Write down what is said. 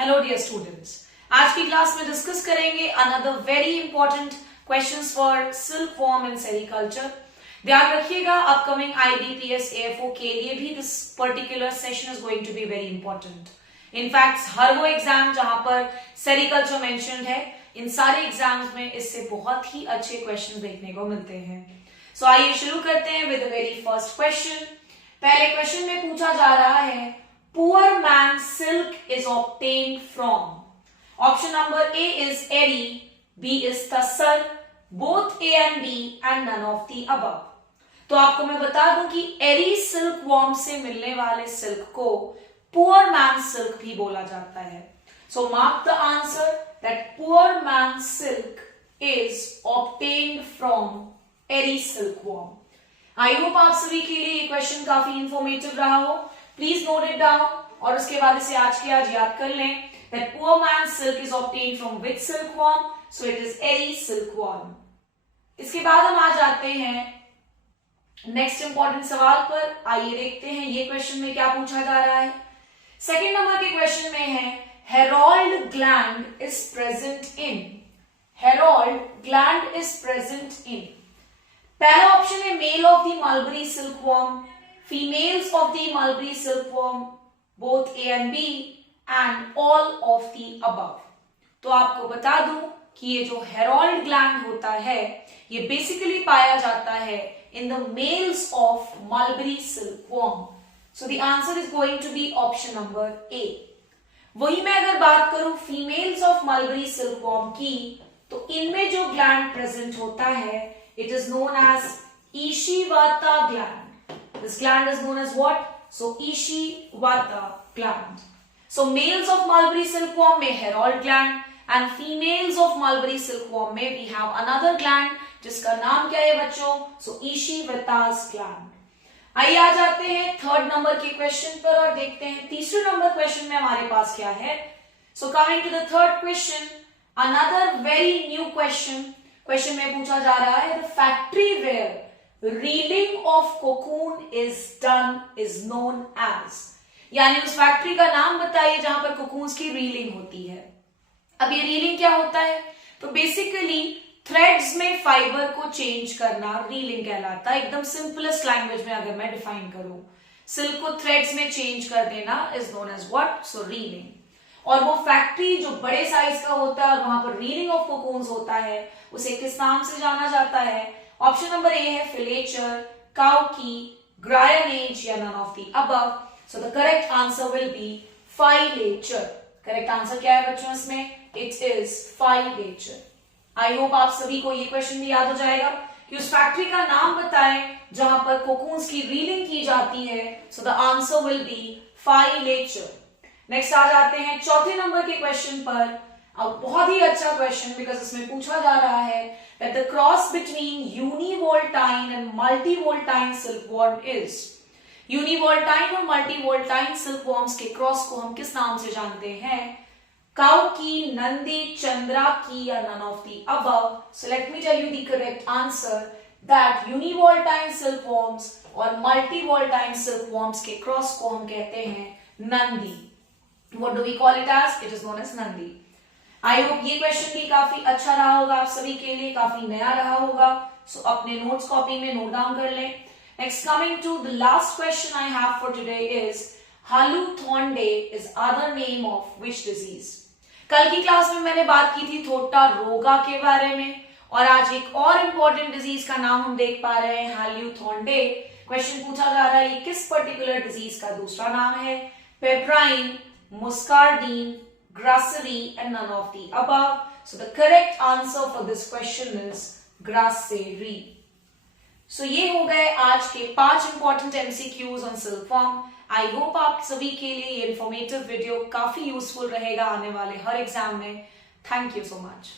Hello dear students, आज की class में डिस्कस करेंगे another very important questions for silk worm and sericulture. ध्यान रखिएगा, अपकमिंग आईबीपीएस एएफओ के लिए भी this particular session is going to be very important. In fact हर वो एग्जाम जहां पर सेरीकल्चर मेंशन्ड है, इन सारे एग्जाम्स में इससे बहुत ही अच्छे क्वेश्चन देखने को मिलते हैं। सो आइए शुरू करते हैं with the very first question. पहले क्वेश्चन में पूछा जा रहा है, poor man's silk is obtained from. Option number A is eri, B is tassar, both A and B and none of the above. तो आपको मैं बता दूं कि एरी सिल्क वॉर्म से मिलने वाले सिल्क को पुअर मैन सिल्क भी बोला जाता है। So mark the answer that poor man silk is obtained from eri silk worm. I hope आप सभी के लिए ये क्वेश्चन काफी इंफॉर्मेटिव रहा हो। प्लीज नोट इट डाउन और उसके बाद इसे आज के आज याद कर लें that poor man's silk is obtained from which silkworm? So it is eri silkworm. इसके बाद हम आ जाते हैं नेक्स्ट इंपॉर्टेंट सवाल पर। आइए देखते हैं ये क्वेश्चन में क्या पूछा जा रहा है। सेकंड नंबर के क्वेश्चन में है, Herold gland is present in. Herold gland is present in. पहला ऑप्शन है male of the mulberry silkworm, females of the mulberry silkworm, both A and B and all of the above। तो आपको बता दूं कि ये जो हेरोल्ड ग्लैंड होता है ये बेसिकली पाया जाता है in the males of mulberry silkworm. So the answer is going to be option number A. वही मैं अगर बात करूं फीमेल्स ऑफ मलबरी सिल्कवॉर्म की, तो इनमें जो ग्लैंड प्रेजेंट होता है it is known as Ishiwata gland. This gland is known as what? So Ishivata gland. So males of mulberry silkworm में herold gland and females of mulberry silkworm में we have another gland जिसका नाम क्या है बच्चों? So Ishivata's gland। आइए आ जाते हैं थर्ड नंबर के क्वेश्चन पर और देखते हैं तीसरे नंबर क्वेश्चन में हमारे पास क्या है। So coming to the third question, another very new question। Question में पूछा जा रहा है, the factory where reeling of cocoon is done is known as। यानी उस फैक्ट्री का नाम बताइए जहां पर कोकून्स की रीलिंग होती है। अब ये रीलिंग क्या होता है? तो बेसिकली थ्रेड्स में फाइबर को चेंज करना रीलिंग कहलाता है। एकदम सिंपलेस्ट लैंग्वेज में अगर मैं डिफाइन करूं, सिल्क को थ्रेड्स में चेंज कर देना is known as what? So reeling. और वो फैक्ट्री जो बड़े साइज का होता है और वहां पर रीलिंग ऑफ कोकून्स होता है, उसे किस नाम से जाना जाता है? ऑप्शन नंबर ए है फिलेचर, काउकी, ग्रायनेज या none of the above. So the correct answer will be filature. Correct answer क्या है बच्चों इसमें? It is filature. I hope आप सभी को ये क्वेश्चन भी याद हो जाएगा कि उस फैक्ट्री का नाम बताएं जहां पर कोकून्स की रीलिंग की जाती है। So the answer will be filature. Next आ जाते हैं चौथे नंबर के क्वेश्चन पर। अब बहुत ही अच्छा क्वेश्चन, बिकॉज इसमें पूछा जा रहा है that the cross between univoltine and multivoltine silkworm is। univoltine और multivoltine silkworms के क्रॉस को हम किस नाम से जानते हैं? काउकी, नंदी, चंद्रा की या none of the above। So let me tell you the correct answer that univoltine silkworms और multivoltine silkworms के क्रॉस को हम कहते हैं Nandi. What do we call it as? It is known as Nandi. I hope ये क्वेश्चन भी काफी अच्छा रहा होगा आप सभी के लिए, काफी नया रहा होगा। सो अपने नोट्स कॉपी में नोट डाउन कर लें। Next coming to the last question I have for today is, हालू-थॉर्नडे is other name of which disease. कल की क्लास में मैंने बात की थी थोटा रोगा के बारे में, और आज एक और इंपॉर्टेंट डिजीज का नाम हम देख पा रहे हैं, हालू-थॉर्नडे। क्वेश्चन पूछा जा रहा है ये किस पर्टिकुलर डिजीज का दूसरा नाम है? Pebrine, muscardine, Grassery and none of the above। So the correct answer for this question is Grassery। So ये हो गए आज के 5 important MCQs on silkworm। I hope आप सभी के लिए ये इंफॉर्मेटिव वीडियो काफी यूजफुल रहेगा आने वाले हर एग्जाम में। Thank you so much.